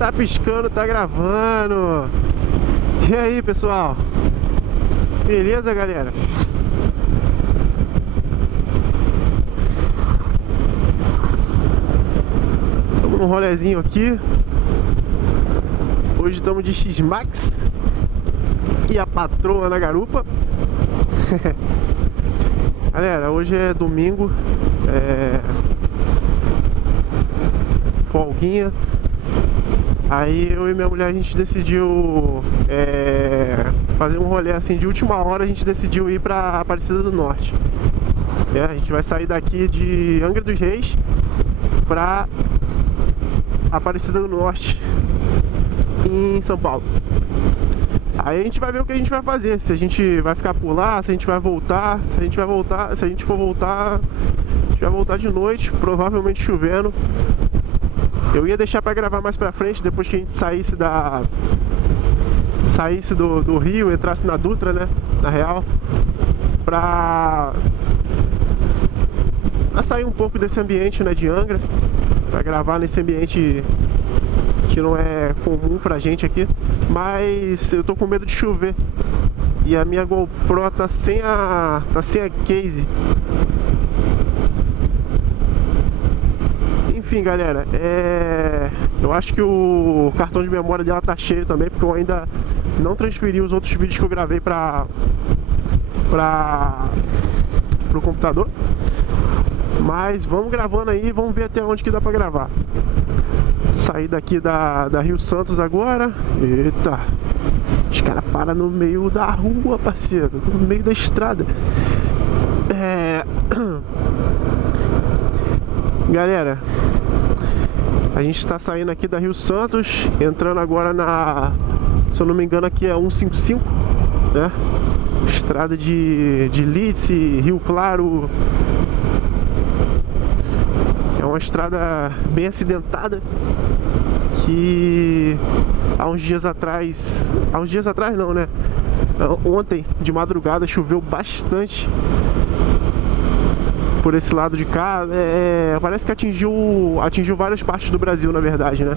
tá piscando, tá gravando. E aí, pessoal? Beleza, galera? Estamos num rolezinho aqui. Hoje estamos de X-Max e a patroa na garupa. Galera, hoje é domingo, folguinha. Aí eu e minha mulher, a gente decidiu fazer um rolê assim de última hora. A gente decidiu ir pra Aparecida do Norte. A gente vai sair daqui de Angra dos Reis pra Aparecida do Norte, em São Paulo. Aí a gente vai ver o que a gente vai fazer, se a gente vai ficar por lá, se a gente vai voltar, se a gente for voltar, a gente vai voltar de noite, provavelmente chovendo. Eu ia deixar pra gravar mais pra frente, depois que a gente saísse do Rio, entrasse na Dutra, né, na real, pra sair um pouco desse ambiente, né, de Angra, pra gravar nesse ambiente que não é comum pra gente aqui. Mas eu tô com medo de chover e a minha GoPro tá sem a case. Enfim, galera, eu acho que o cartão de memória dela tá cheio também, porque eu ainda não transferi os outros vídeos que eu gravei pro computador. Mas vamos gravando aí, vamos ver até onde que dá pra gravar. Sair daqui da Rio Santos agora. Eita, os caras param no meio da rua, parceiro, no meio da estrada. Galera, a gente tá saindo aqui da Rio Santos, entrando agora na, se eu não me engano, aqui é 155, né? Estrada de Litz, Rio Claro. É uma estrada bem acidentada, que há uns dias atrás não, né? Ontem de madrugada choveu bastante por esse lado de cá. Parece que atingiu várias partes do Brasil, na verdade, né?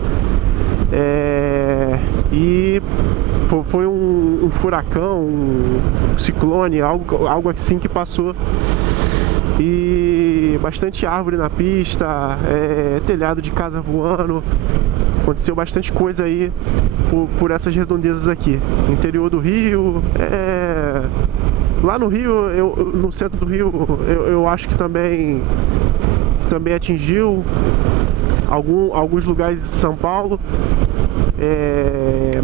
E foi um furacão, um ciclone, algo assim que passou. E bastante árvore na pista, telhado de casa voando. Aconteceu bastante coisa aí por essas redondezas aqui. Interior do Rio, lá no Rio, no centro do Rio, eu acho que também atingiu alguns lugares de São Paulo.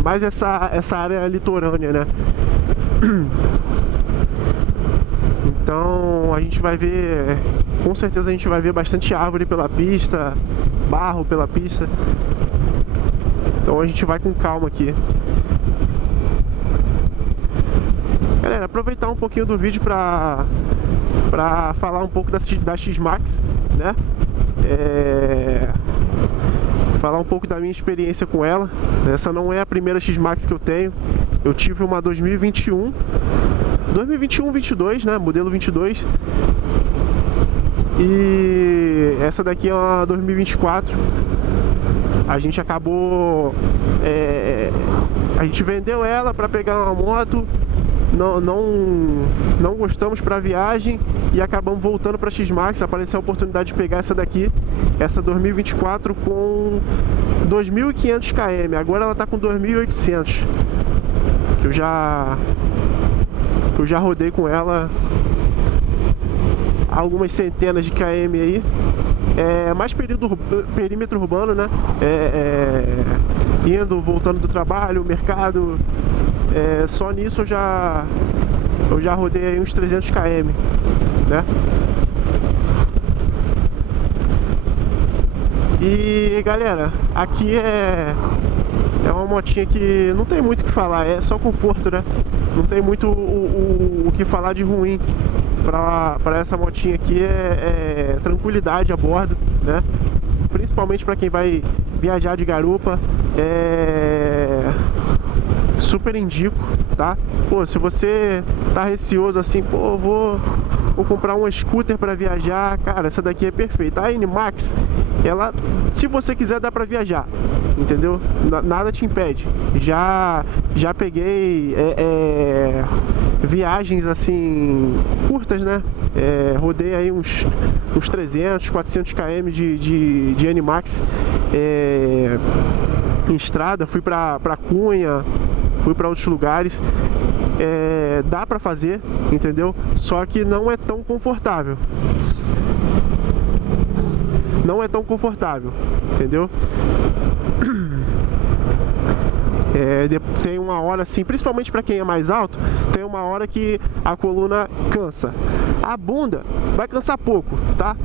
Mais essa área litorânea, né? Então a gente vai ver, com certeza a gente vai ver bastante árvore pela pista, barro pela pista. Então a gente vai com calma aqui. Galera, aproveitar um pouquinho do vídeo pra falar um pouco da X-Max, né? Falar um pouco da minha experiência com ela. Essa não é a primeira X-Max que eu tenho. Eu tive uma 2021-22, né? Modelo 22. E essa daqui é uma 2024. A gente acabou... a gente vendeu ela para pegar uma moto. Não gostamos para viagem e acabamos voltando para X-Max. Apareceu a oportunidade de pegar essa daqui, essa 2024 com 2.500 km. Agora ela tá com 2.800, que eu já rodei com ela algumas centenas de km aí. Mais perímetro urbano, né? Indo, voltando do trabalho, mercado. Só nisso eu já rodei aí uns 300 km, né? E galera, aqui é uma motinha que não tem muito o que falar, é só conforto, né? Não tem muito o que falar de ruim para essa motinha aqui. Tranquilidade a bordo, né? Principalmente para quem vai viajar de garupa. Super indico, tá? Pô, se você tá receoso assim, pô, vou comprar um scooter para viajar, cara, essa daqui é perfeita. A NMAX, ela, se você quiser, dá para viajar, entendeu? Nada te impede. Já peguei viagens assim curtas, né? Rodei aí uns 300, 400 km de NMAX em estrada, fui pra Cunha, fui para outros lugares. Dá pra fazer, entendeu? Só que não é tão confortável. Não é tão confortável, entendeu? Tem uma hora assim, principalmente para quem é mais alto, tem uma hora que a coluna cansa. A bunda vai cansar pouco, tá?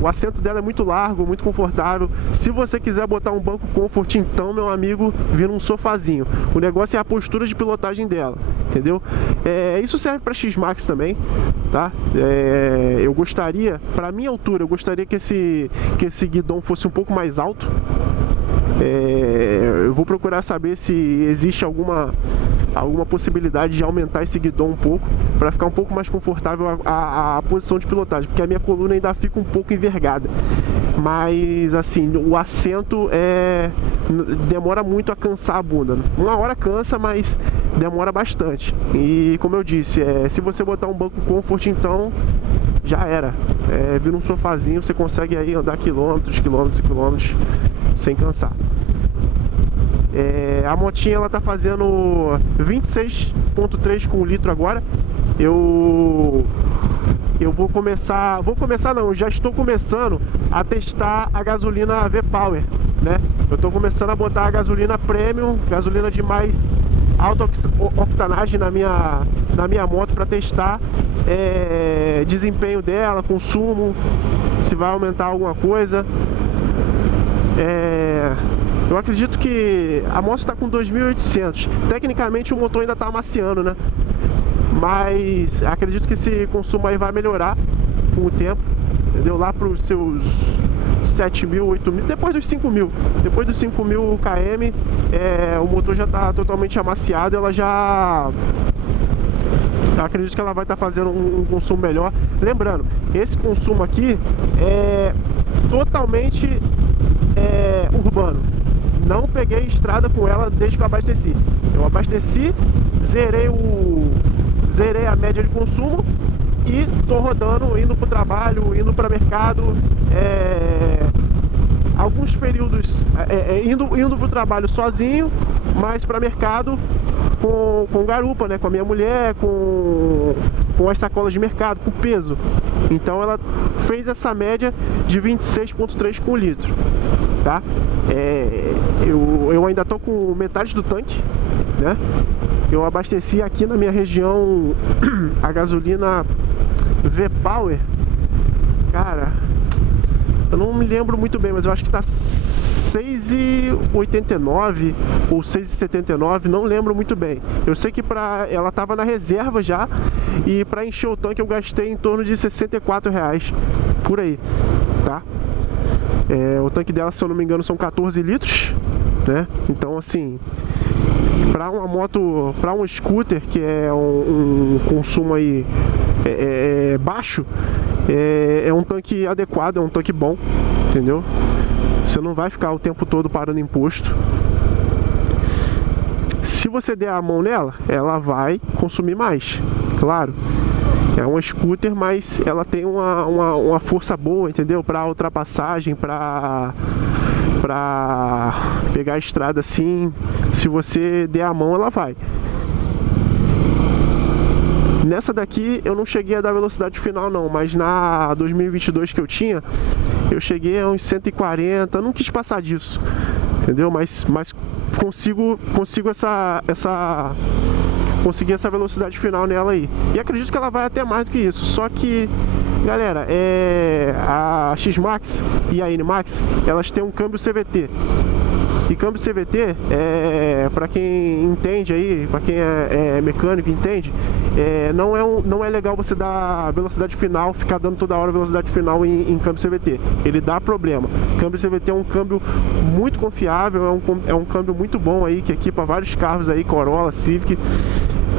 O assento dela é muito largo, muito confortável. Se você quiser botar um banco comfort, então, meu amigo, vira um sofazinho. O negócio é a postura de pilotagem dela, entendeu? Isso serve para X-Max também, tá? Eu gostaria, para minha altura, eu gostaria que esse guidão fosse um pouco mais alto. Eu vou procurar saber se existe alguma possibilidade de aumentar esse guidão um pouco, para ficar um pouco mais confortável a posição de pilotagem, porque a minha coluna ainda fica um pouco envergada. Mas assim, o assento demora muito a cansar a bunda. Uma hora cansa, mas demora bastante. E como eu disse, se você botar um banco comfort, então já era. Vira um sofazinho, você consegue aí andar quilômetros sem cansar. A motinha ela tá fazendo 26,3 com litro agora. Eu vou começar não, já estou começando a testar a gasolina V-Power, né? Eu estou começando a botar a gasolina premium, gasolina de mais alta octanagem na minha moto, para testar desempenho dela, consumo, se vai aumentar alguma coisa. Eu acredito que a moto está com 2.800. Tecnicamente o motor ainda está amaciando, né? Mas acredito que esse consumo aí vai melhorar com o tempo, entendeu? Lá para os seus 7.000, 8.000, depois dos 5.000 km, o motor já está totalmente amaciado. Ela já... Eu acredito que ela vai estar fazendo um consumo melhor. Lembrando, esse consumo aqui é totalmente urbano. Não peguei estrada com ela desde que eu abasteci. Eu abasteci, zerei a média de consumo e tô rodando, indo pro trabalho, indo para mercado. Alguns períodos indo pro trabalho sozinho, mas para mercado com garupa, né? Com a minha mulher, com as sacolas de mercado, com peso. Então ela fez essa média de 26,3 com litro, tá? Eu ainda tô com metade do tanque, né? Eu abasteci aqui na minha região a gasolina V-Power. Cara, eu não me lembro muito bem, mas eu acho que tá 6,89 ou 6,79, não lembro muito bem. Eu sei que ela tava na reserva já, e para encher o tanque eu gastei em torno de R$64 por aí, tá? O tanque dela, se eu não me engano, são 14 litros, né? Então assim, para uma moto, para um scooter que é um consumo aí baixo, é um tanque adequado, é um tanque bom, entendeu? Você não vai ficar o tempo todo parando em posto. Se você der a mão nela, ela vai consumir mais, claro. É um scooter, mas ela tem uma força boa, entendeu? Para ultrapassagem, para pegar a estrada assim. Se você der a mão, ela vai. Nessa daqui eu não cheguei a dar velocidade final não, mas na 2022 que eu tinha, eu cheguei a uns 140, eu não quis passar disso, entendeu? Mas consigo conseguir essa velocidade final nela aí. E acredito que ela vai até mais do que isso. Só que, galera, a X-Max e a NMAX, elas têm um câmbio CVT. E câmbio CVT, para quem entende aí, para quem é mecânico, entende, não é legal você dar velocidade final, ficar dando toda hora velocidade final em câmbio CVT. Ele dá problema. Câmbio CVT é um câmbio muito confiável, é um câmbio muito bom aí, que equipa vários carros aí, Corolla, Civic,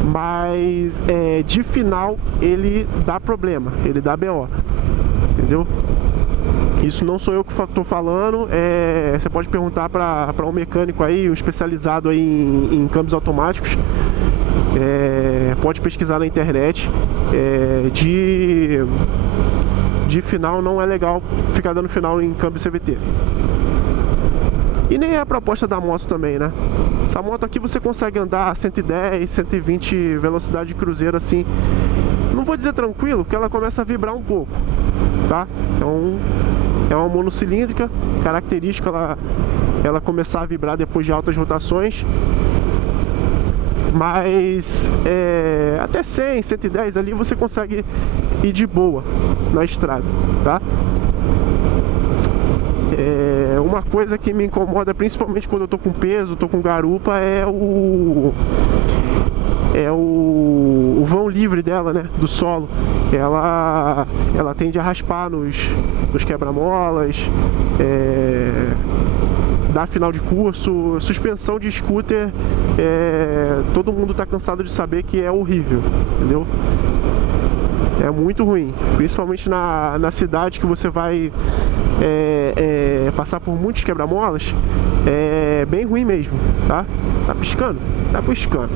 mas de final ele dá problema, ele dá BO, entendeu? Isso não sou eu que estou falando, você pode perguntar para um mecânico aí, um especializado aí em câmbios automáticos. Pode pesquisar na internet. De final não é legal ficar dando final em câmbio CVT. E nem é a proposta da moto também, né? Essa moto aqui você consegue andar a 110, 120 velocidade de cruzeiro assim. Não vou dizer tranquilo, porque ela começa a vibrar um pouco, tá? Então é uma monocilíndrica, característica ela começar a vibrar depois de altas rotações. Mas até 100, 110 ali você consegue ir de boa na estrada, tá? Uma coisa que me incomoda, principalmente quando eu tô com peso, tô com garupa, é o vão livre dela, né, do solo. Ela tende a raspar nos quebra-molas, dá final de curso. Suspensão de scooter, todo mundo tá cansado de saber que é horrível, entendeu? É muito ruim, principalmente na cidade que você vai passar por muitos quebra-molas. É bem ruim mesmo, tá? Tá piscando? Tá piscando.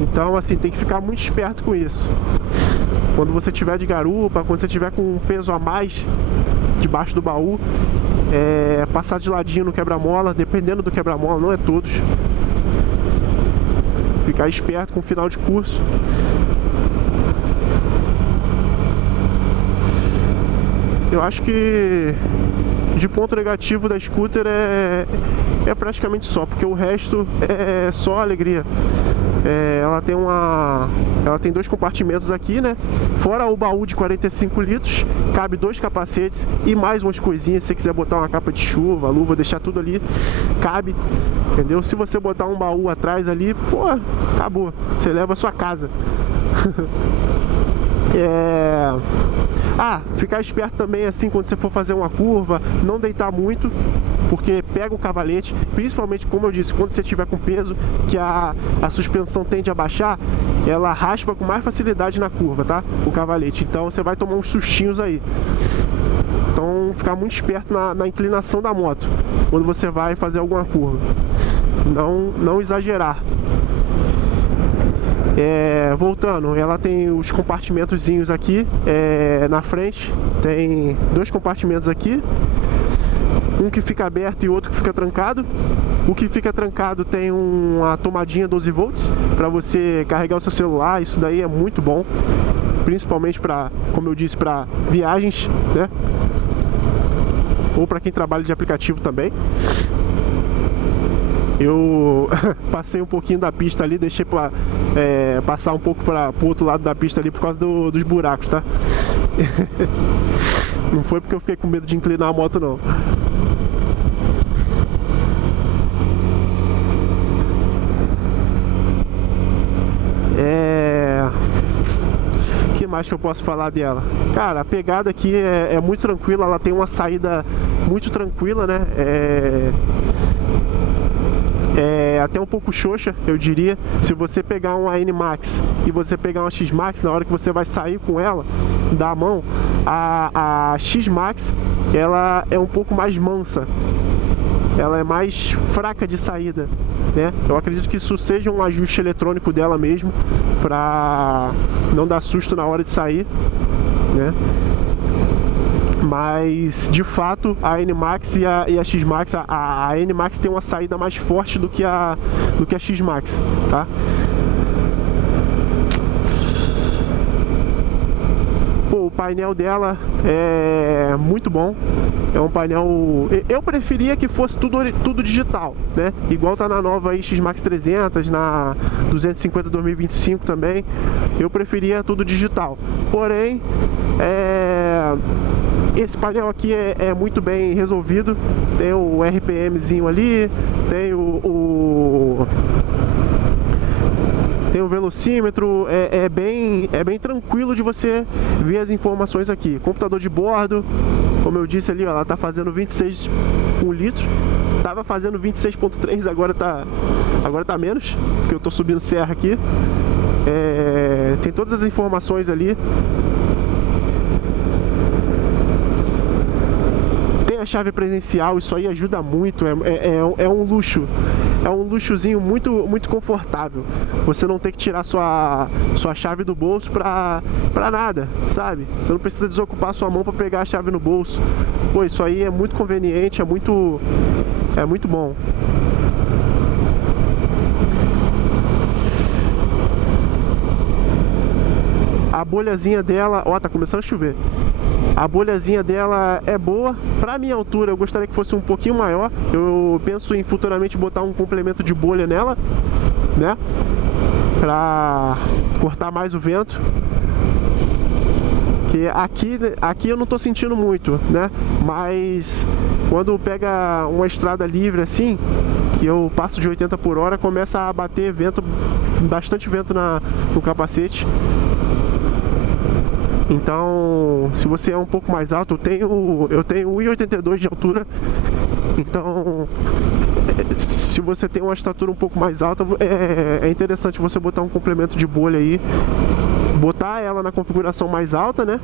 Então, assim, tem que ficar muito esperto com isso. Quando você tiver de garupa, quando você tiver com um peso a mais debaixo do baú, passar de ladinho no quebra-mola, dependendo do quebra-mola, não é todos. Ficar esperto com o final de curso. Eu acho que de ponto negativo da scooter é praticamente só, porque o resto é só alegria. Ela tem dois compartimentos aqui, né? Fora o baú de 45 litros, cabe 2 capacetes e mais umas coisinhas. Se você quiser botar uma capa de chuva, luva, deixar tudo ali, cabe, entendeu? Se você botar um baú atrás ali, pô, acabou, você leva a sua casa. Ficar esperto também, assim, quando você for fazer uma curva, não deitar muito, porque pega o cavalete, principalmente, como eu disse, quando você estiver com peso, que a suspensão tende a baixar, ela raspa com mais facilidade na curva, tá? O cavalete, então você vai tomar uns sustinhos aí. Então, ficar muito esperto na inclinação da moto, quando você vai fazer alguma curva. Não exagerar. Voltando, ela tem os compartimentozinhos aqui, na frente, tem 2 compartimentos aqui, um que fica aberto e outro que fica trancado. O que fica trancado tem uma tomadinha 12 volts para você carregar o seu celular. Isso daí é muito bom, principalmente para, como eu disse, para viagens, né? Ou para quem trabalha de aplicativo também. Eu passei um pouquinho da pista ali, deixei pra passar um pouco pro outro lado da pista ali por causa dos buracos, tá? Não foi porque eu fiquei com medo de inclinar a moto, não. O que mais que eu posso falar dela? Cara, a pegada aqui é muito tranquila, ela tem uma saída muito tranquila, né? Até um pouco xoxa, eu diria. Se você pegar uma N-Max e você pegar uma X-Max, na hora que você vai sair com ela da mão, a X-Max, ela é um pouco mais mansa, ela é mais fraca de saída, né? Eu acredito que isso seja um ajuste eletrônico dela mesmo, pra não dar susto na hora de sair, né? Mas, de fato, a N-Max e a X-Max, a N-Max tem uma saída mais forte do que a X-Max, tá? Pô, o painel dela é muito bom. É um painel... Eu preferia que fosse tudo digital, né? Igual tá na nova aí X-Max 300, na 250 2025 também. Eu preferia tudo digital. Porém, esse painel aqui é muito bem resolvido. Tem o RPMzinho ali, tem tem o velocímetro, é bem tranquilo de você ver as informações aqui. Computador de bordo, como eu disse ali, ó, ela tá fazendo 26 por litro. Tava fazendo 26.3, agora tá menos, porque eu tô subindo serra aqui. Tem todas as informações ali. Tem a chave presencial, isso aí ajuda muito, é um luxo. É um luxozinho muito confortável. Você não tem que tirar sua chave do bolso pra nada, sabe? Você não precisa desocupar sua mão pra pegar a chave no bolso. Pô, isso aí é muito conveniente, é muito bom. A bolhazinha dela, ó, tá começando a chover. A bolhazinha dela é boa. Pra minha altura, eu gostaria que fosse um pouquinho maior. Eu penso em futuramente botar um complemento de bolha nela, né? Pra cortar mais o vento. Que aqui eu não tô sentindo muito, né? Mas quando pega uma estrada livre assim, que eu passo de 80 por hora, começa a bater vento, bastante vento no capacete. Então, se você é um pouco mais alto, eu tenho 1,82 de altura. Então, se você tem uma estatura um pouco mais alta, é interessante você botar um complemento de bolha aí. Botar ela na configuração mais alta, né?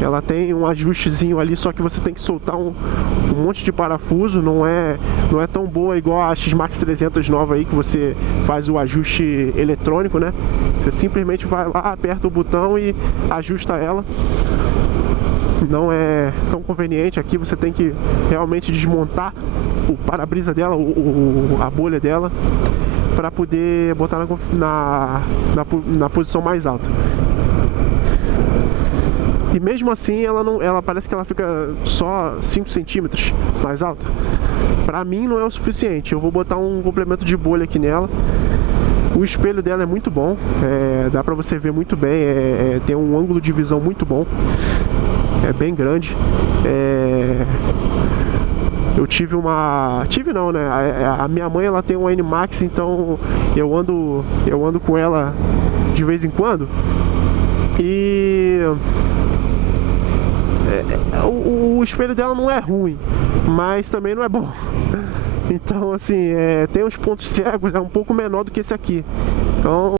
Ela tem um ajustezinho ali, só que você tem que soltar um monte de parafuso. Não é tão boa igual a X-Max 300 nova aí, que você faz o ajuste eletrônico, né? Você simplesmente vai lá, aperta o botão e ajusta ela. Não é tão conveniente. Aqui você tem que realmente desmontar o para-brisa dela, a bolha dela, para poder botar na posição mais alta. E mesmo assim ela parece que ela fica só 5 centímetros mais alta. Pra mim não é o suficiente. Eu vou botar um complemento de bolha aqui nela. O espelho dela é muito bom, dá pra você ver muito bem, tem um ângulo de visão muito bom, é bem grande. Eu tive não, né? A minha mãe, ela tem um NMAX, então eu ando com ela de vez em quando. E o espelho dela não é ruim, mas também não é bom. Então, assim, tem uns pontos cegos, é um pouco menor do que esse aqui. Então